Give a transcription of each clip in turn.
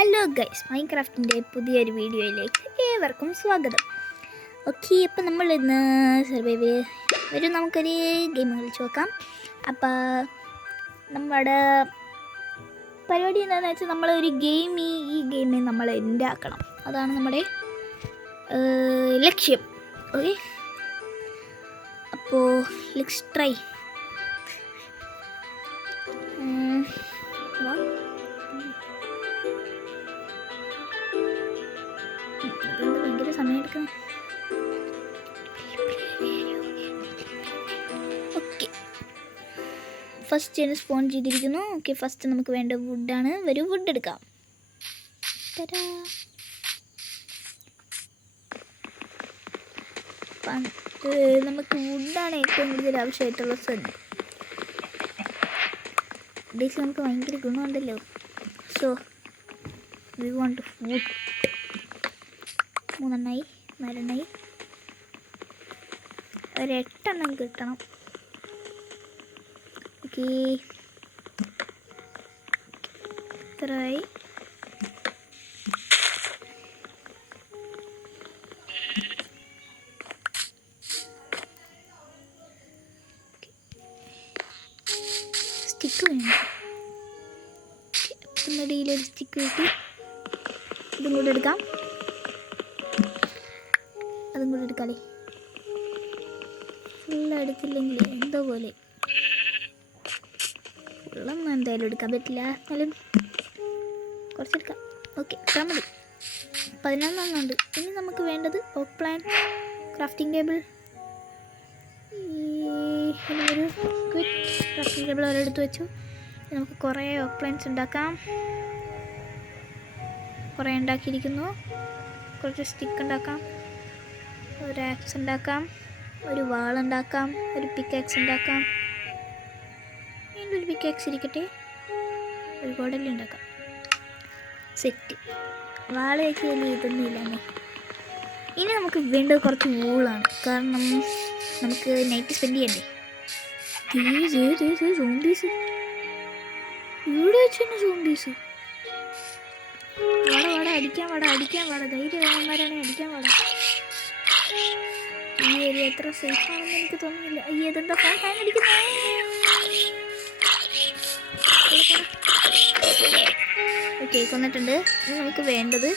Hello guys, മൈൻക്രാഫ്റ്റിൻ്റെ പുതിയൊരു വീഡിയോയിലേക്ക് ഏവർക്കും സ്വാഗതം. ഓക്കെ, അപ്പോൾ നമ്മൾ ഇന്ന് സർവൈവ് വരും നമുക്കൊരു ഗെയിം കളിച്ച് നോക്കാം. അപ്പോൾ നമ്മുടെ പരിപാടി എന്താണെന്ന് വെച്ചാൽ നമ്മളൊരു ഗെയിം ഈ ഗെയിമിൽ നമ്മൾ എൻഡ് ആക്കണം. അതാണ് നമ്മുടെ ലക്ഷ്യം. ഓക്കെ, അപ്പോൾ ലെറ്റ്സ് ട്രൈ. ഭയങ്കര സമയമെടുക്കും. ഓക്കെ, ഫസ്റ്റ് ഞാൻ സ്പോൺ ചെയ്തിരിക്കുന്നു. ഓക്കെ, ഫസ്റ്റ് നമുക്ക് വേണ്ട വുഡാണ്. വരും, വുഡ് എടുക്കാം. നമുക്ക് വുഡാണ് ഏറ്റവും കൂടുതൽ ആവശ്യമായിട്ടുള്ള സാധനം. ഡേയ്സ് നമുക്ക് ഭയങ്കര ഗുണമുണ്ടല്ലോ. So we want wood. 3 എണ്ണമായി, 4 എണ്ണമായി, ഒരു 8 എണ്ണം കിട്ടണം. ഓക്കെ, ഇത്രയായി. സ്റ്റിക്ക് വേണം. ഇടയിലൊരു സ്റ്റിക്ക് കിട്ടി. ഇതും കൂടെ എടുക്കാം. അതും കൂടെ എടുക്കാല്ലേ. ഫുള്ള് എടുത്തില്ലെങ്കിൽ എന്തോ പോലെ. ഫുള്ളൊന്നും എന്തായാലും എടുക്കാൻ പറ്റില്ല, എന്നാലും കുറച്ചെടുക്കാം. ഓക്കെ, ഇത്ര മതി. 11 എണ്ണം ഉണ്ട്. ഇനി നമുക്ക് വേണ്ടത് ഓക്ക് പ്ലാന്റ്, ക്രാഫ്റ്റിംഗ് ടേബിൾ. ഒരു ക്വിറ്റ് ക്രാഫ്റ്റിംഗ് ടേബിൾ ഒരെടുത്ത് വെച്ചു. നമുക്ക് കുറേ ഓക്ക് പ്ലാന്റ്സ് ഉണ്ടാക്കാം. കുറേ ഉണ്ടാക്കിയിരിക്കുന്നു. കുറച്ച് സ്റ്റിക്ക് ഉണ്ടാക്കാം, ഒരു ആക്സ് ഉണ്ടാക്കാം, ഒരു വാളുണ്ടാക്കാം, ഒരു പിക്കാക്സ് ഉണ്ടാക്കാം. വീണ്ടും ഒരു പിക്കാക്സ് ഇരിക്കട്ടെ, ഒരു കോടലി ഉണ്ടാക്കാം. സെറ്റ്. വാള് വെച്ച് വലിയ ഇതൊന്നും ഇല്ലാന്നേ. ഇനി നമുക്ക് വേണ്ടത് കുറച്ച് വൂളാണ്. കാരണം നമുക്ക് നൈറ്റ് സ്പെൻഡ് ചെയ്യണ്ടേ. സോംബീസ് ഇവിടെ വെച്ച് തന്നെ. സോംബീസ് അടിക്കാൻ പാടാ. ധൈര്യമാണെങ്കിൽ അടിക്കാൻ പാടാ. ഈ ഏരിയ എത്ര സേഫ് ആണെന്ന് എനിക്ക് തോന്നുന്നില്ല. ഇതെന്താ ഫാൻ അടിക്കുന്നേ? ഓക്കെ, കൊന്നിട്ടുണ്ട്. ഇനി നമുക്ക് വേണ്ടത്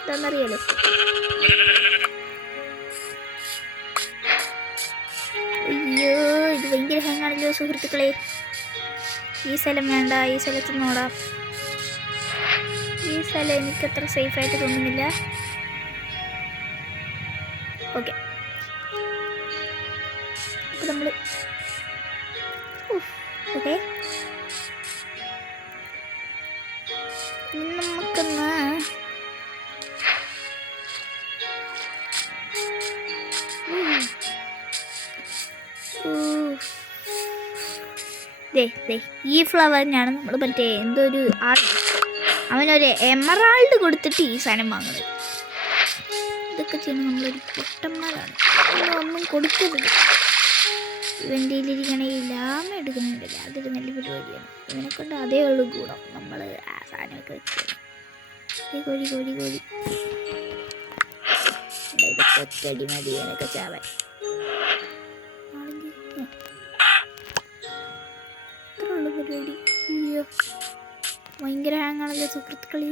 എന്താണെന്നറിയാലോ. അയ്യോ, ഇത് ഭയങ്കര ഹാങ്ങാണല്ലോ സുഹൃത്തുക്കളെ. ഈ സ്ഥലം വേണ്ട, ഈ സ്ഥലത്ത് നോടാം. ഈ സ്ഥലം എനിക്കത്ര സേഫായിട്ട് തോന്നുന്നില്ല. ഓക്കെ, അപ്പോൾ നമ്മൾ ഓക്കെ നമുക്കൊന്ന് ഈ ഫ്ലവറിനാണ് നമ്മൾ മറ്റേ എന്തോ ഒരു അവനൊരു എമറാൾഡ് കൊടുത്തിട്ട് ഈ സാധനം വാങ്ങുന്നത്. ഇതൊക്കെ ചെയ്യുന്നത് നമ്മളൊരു പൊട്ടന്മാരാണ്. ഒന്നും കൊടുക്കരുത്. ഇവൻ്റെ ഇരിക്കണമെങ്കിൽ ലാമ എടുക്കുന്നുണ്ടല്ലോ, അതൊരു നല്ല പരിപാടിയാണ്. ഇവനെ കൊണ്ട് അതേ ഉള്ളൂ ഗുണം. നമ്മൾ ആ സാധനമൊക്കെ വെച്ച് കോഴി ഇതൊക്കെ ഒറ്റടി മതി ഇവനൊക്കെ ചാവാൻ. ഇത്രയുള്ള പരിപാടി. അയ്യോ, ഭയങ്കര ഹാങ്ങാണല്ലോ സുഹൃത്തുക്കളി.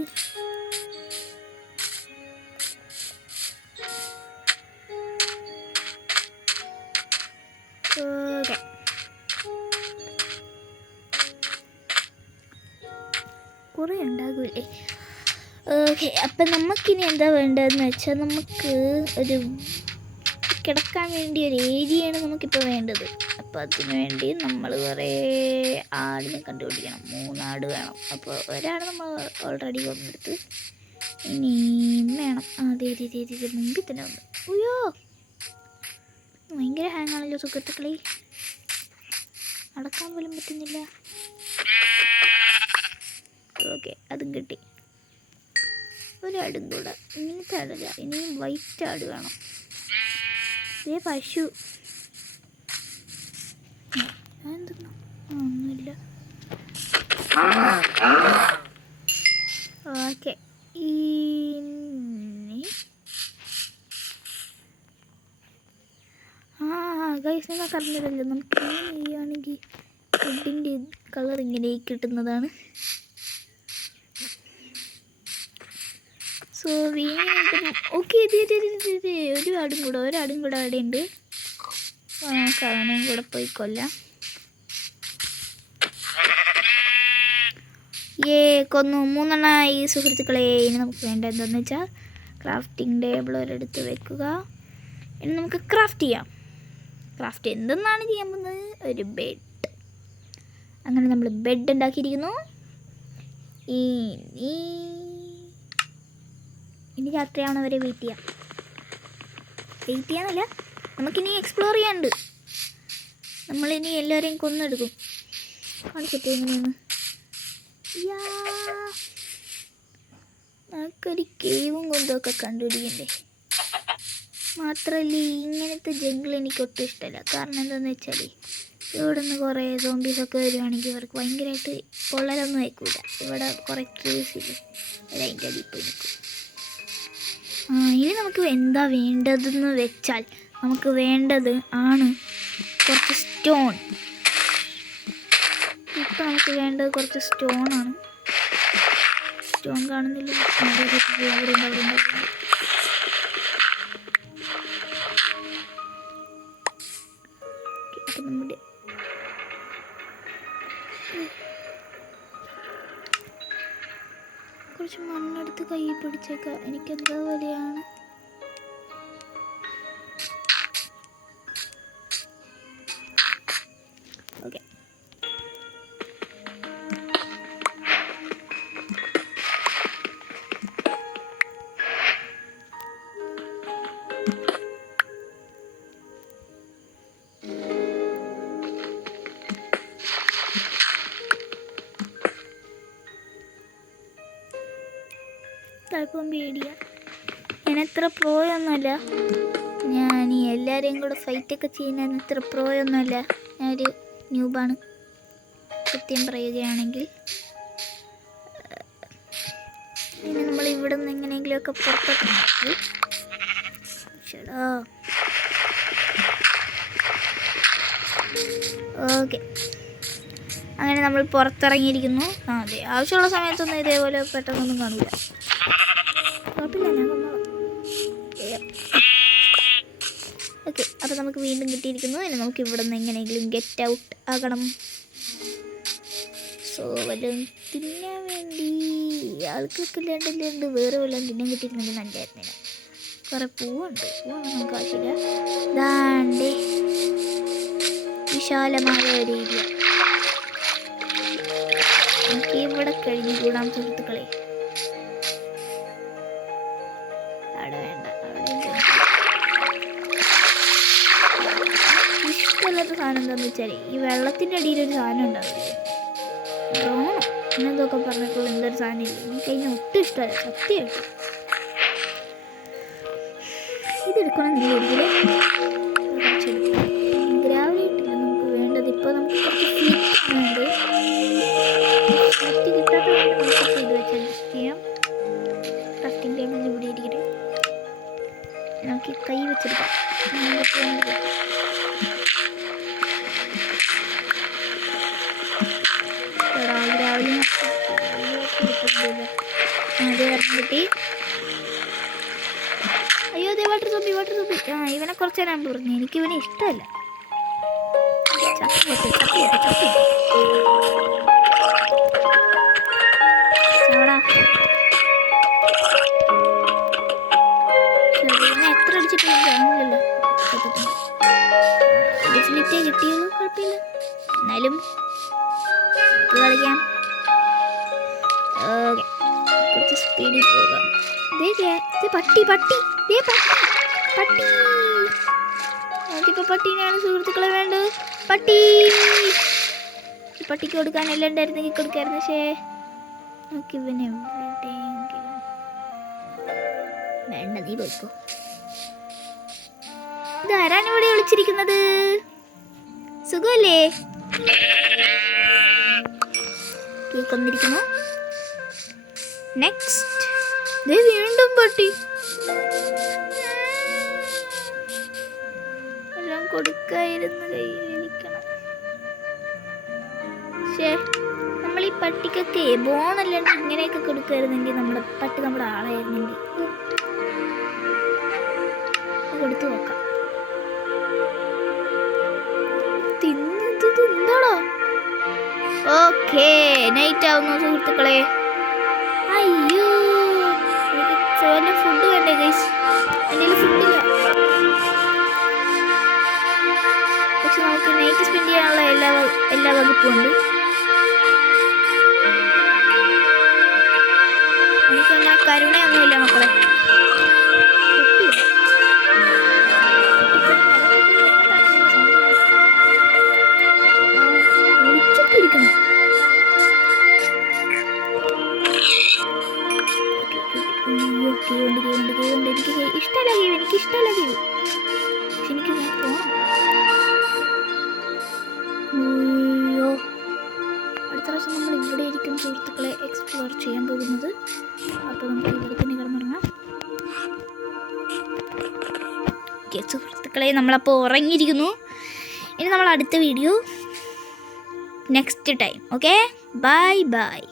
കുറേ ഉണ്ടാകൂലേ. ഓക്കെ, അപ്പം നമുക്കിനി എന്താ വേണ്ടതെന്ന് വെച്ചാൽ നമുക്ക് ഒരു കിടക്കാൻ വേണ്ടി ഒരു ഏരിയയാണ് നമുക്കിപ്പോൾ വേണ്ടത്. അപ്പോൾ അതിന് വേണ്ടി നമ്മൾ കുറേ ആടിനെ കണ്ടുപിടിക്കണം. 3 ആട് വേണം. അപ്പോൾ ഒരാട് നമ്മൾ ഓൾറെഡി കൊന്നെടുത്ത്. ഇനിയും വേണം. അതെ മുമ്പിൽ തന്നെ വന്നു. അയ്യോ, ഭയങ്കര ഹാങ്ങാണല്ലോ സുഹൃത്തുക്കളെ. നടക്കാൻ പോലും പറ്റുന്നില്ല. ഓക്കെ, അതും കിട്ടി. ഒരാടും കൂടെ. ഇങ്ങനത്തെ ആടല്ല, ഇനിയും വൈറ്റ് ആട് വേണം. ഇതേ പശു. ഒന്നുമില്ല. ഓക്കെ ഗൈസ് നിങ്ങൾക്ക് അറിഞ്ഞതല്ലോ നമുക്ക് ഇങ്ങനെ ചെയ്യുകയാണെങ്കിൽ ഫുഡിൻ്റെ കളർ ഇങ്ങനെ കിട്ടുന്നതാണ്. സോ ഓക്കെ ഒരാടും കൂടെ അവിടെ ഉണ്ട്. നമുക്ക് അവനെയും കൂടെ പോയി കൊല്ലാം. കൊന്നു 3 എണ്ണമായി സുഹൃത്തുക്കളെ. ഇനി നമുക്ക് വേണ്ട എന്താണെന്ന് വെച്ചാൽ ക്രാഫ്റ്റിംഗ് ടേബിൾ ഒരിടത്ത് വെക്കുക. ഇനി നമുക്ക് ക്രാഫ്റ്റ് ചെയ്യാം. ക്രാഫ്റ്റ് എന്തെന്നാണ് ചെയ്യാൻ പോകുന്നത്? ഒരു ബെഡ്. അങ്ങനെ നമ്മൾ ബെഡ് ഉണ്ടാക്കിയിരിക്കുന്നു. ഇനി രാത്രിയാവണവരെ വെയിറ്റ് ചെയ്യാന്നല്ല, നമുക്കിനി എക്സ്പ്ലോർ ചെയ്യാനുണ്ട്. നമ്മളിനി എല്ലാവരെയും കൊന്നെടുക്കും. കാണിച്ചിട്ട് എങ്ങനെയാണ് നമുക്കൊരു കേവും കൊന്തൊക്കെ കണ്ടുപിടിക്കണ്ടേ. മാത്രമല്ല ഇങ്ങനത്തെ ജംഗിൾ എനിക്ക് ഒട്ടും ഇഷ്ടമല്ല. കാരണം എന്താണെന്ന് വെച്ചാൽ ഇവിടെ നിന്ന് കുറേ സോംബീസൊക്കെ വരുവാണെങ്കിൽ ഇവർക്ക് ഭയങ്കരമായിട്ട് പൊള്ളലൊന്നും വയ്ക്കില്ല. ഇവിടെ കുറേ ട്രീസ് ഇല്ലേ, അതിൻ്റെ അടിയിൽ പോയി നിൽക്കും. ഇനി നമുക്ക് എന്താ വേണ്ടതെന്ന് വെച്ചാൽ നമുക്ക് വേണ്ടത് ആണ് കുറച്ച് സ്റ്റോൺ. ഇപ്പം നമുക്ക് വേണ്ടത് കുറച്ച് സ്റ്റോണാണ്. സ്റ്റോൺ കാണുന്നില്ല. അവിടെ നമ്മുടെ കുറച്ച് മണ്ണെടുത്ത് കൈ പിടിച്ചേക്കാം. എനിക്കെന്താ വലിയാണ്. ഓക്കെ തൽപ്പം പേടിയ. ഞാൻ എത്ര പ്രോയൊന്നുമല്ല. ഞാൻ ഈ എല്ലാവരെയും കൂടെ ഫൈറ്റൊക്കെ ചെയ്യുന്ന എത്ര പ്രോയൊന്നുമല്ല. ഞാനൊരു ന്യൂബാണ് സത്യം പറയുകയാണെങ്കിൽ. പിന്നെ നമ്മൾ ഇവിടെ നിന്ന് എങ്ങനെയെങ്കിലുമൊക്കെ പുറത്തൊക്കെ നോക്കി. ഓക്കെ അങ്ങനെ നമ്മൾ പുറത്തിറങ്ങിയിരിക്കുന്നു. അതെ, ആവശ്യമുള്ള സമയത്തൊന്നും ഇതേപോലെ പെട്ടെന്നൊന്നും കാണില്ല. ഓക്കെ, അപ്പോൾ നമുക്ക് വീണ്ടും കിട്ടിയിരിക്കുന്നു. ഇനി നമുക്ക് ഇവിടെ നിന്ന് എങ്ങനെയെങ്കിലും ഗെറ്റ് ഔട്ട് ആകണം. സോ വല്ലതും തിന്നാൻ വേണ്ടി ആൾക്കൊക്കെ ഇല്ലാണ്ടല്ലുണ്ട്. വേറെ വല്ലതും തിന്നാൻ കിട്ടിയിരുന്നെങ്കിൽ നല്ലതായിരുന്നില്ല. കുറേ പൂവുണ്ട്. പൂവൊന്നും നമുക്ക് ആവശ്യമില്ല. ദാണ്ടേ വിശാലമായ ഒരു ഏരിയ. നമുക്ക് ഇവിടെ കഴിഞ്ഞു കൂടാം സുഹൃത്തുക്കളെ. അവിടെ വേണ്ട, അവിടെ ഇഷ്ടമല്ലാത്ത സാധനം എന്താണെന്ന് വെച്ചാൽ ഈ വെള്ളത്തിൻ്റെ അടിയിലൊരു സാധനം ഉണ്ടാവില്ലേ, ഡ്രോണോ അങ്ങനെന്തൊക്കെ പറഞ്ഞിട്ടുള്ള എന്തൊരു സാധനം ഇല്ല. എനിക്ക് അതിന് ഒട്ടും ഇഷ്ടമല്ല സത്യമായിട്ട്. ഇതെടുക്കണം എന്നില്ല. ഗ്രാവിറ്റി ഇട്ടില്ല നമുക്ക് വേണ്ടത്. ഇപ്പോൾ നമുക്ക് കുറച്ച് ഫ്ലിറ്റ് വേണ്ടത്. ഫ്ലിറ്റ് കിട്ടാത്ത നമുക്ക് ഇത് വെച്ച് അഡ്ജസ്റ്റ് ചെയ്യാം. ക്രാഫ്റ്റിംഗ് ടേബിളിൽ ഇവിടെ ഇരിക്കട്ടെ. നമുക്ക് കൈ വെച്ചെടുക്കാം. കിട്ടി. അയ്യോ അതെ വാട്ടർ സോപ്പി. ഇവനെ കുറച്ച് നേരം പറഞ്ഞു. എനിക്ക് ഇവനെ ഇഷ്ടമല്ല. എത്ര അടിച്ചിട്ടില്ല കാണുന്നില്ലല്ലോ. ഡിഫിനിറ്റേ കിട്ടിയുള്ളൂ, കുഴപ്പമില്ല. എന്നാലും കളിക്കാം. ഓക്കെ, കുറച്ച് സ്പീഡിൽ പോകാം. പട്ടി. നമുക്കിപ്പോൾ പട്ടീനെയാണ് സുഹൃത്തുക്കളെ വേണ്ടത്. പട്ടിക്ക് കൊടുക്കാൻ എല്ലാം ഉണ്ടായിരുന്നെങ്കിൽ കൊടുക്കായിരുന്നു. പക്ഷേ നമുക്കിവനെ എവിടെയെങ്കിലും വേണ്ട. നീ പോയിക്കോ. ഇതാരാണ് ഇവിടെ വിളിച്ചിരിക്കുന്നത്? സുഖമല്ലേ? കേക്കൊന്നിരിക്കുന്നു. നെക്സ്റ്റ് വീണ്ടും പട്ടി. എല്ലാം കൊടുക്കായിരുന്നു, കയ്യിലിരിക്കണം. നമ്മൾ ഈ പട്ടിക്കൊക്കെ ബോണല്ലാണ്ട് ഇങ്ങനെയൊക്കെ കൊടുക്കായിരുന്നെങ്കിൽ നമ്മുടെ പട്ടി നമ്മുടെ ആളായിരുന്നെങ്കിൽ. കൊടുത്തു നോക്കാം. എന്താണോ? ഓക്കേ, നൈറ്റ് ആവുന്നു സുഹൃത്തുക്കളെ. അയ്യോ, എനിക്ക് ഫുഡ് വേണ്ടേ ഗൈസ്? എൻ്റെ ഫുഡില്ല. പക്ഷെ നമുക്ക് നൈറ്റ് സ്പെൻഡ് ചെയ്യാനുള്ള എല്ലാ വകുപ്പും ഉണ്ട്. എനിക്കങ്ങനെ കരുണയൊന്നുമില്ല മക്കളെ. എനിക്ക് ഇഷ്ടമല്ല ഗെയിം. എനിക്ക് അടുത്ത പ്രാവശ്യം നമ്മൾ ഇവിടെ ആയിരിക്കും സുഹൃത്തുക്കളെ എക്സ്പ്ലോർ ചെയ്യാൻ പോകുന്നത്. അപ്പോൾ നമുക്ക് ഇവിടെ തന്നെ കിടന്നിറങ്ങാം. ഓക്കെ സുഹൃത്തുക്കളെ, നമ്മളപ്പോൾ ഉറങ്ങിയിരിക്കുന്നു. ഇനി നമ്മൾ അടുത്ത video next time. Okay, bye bye.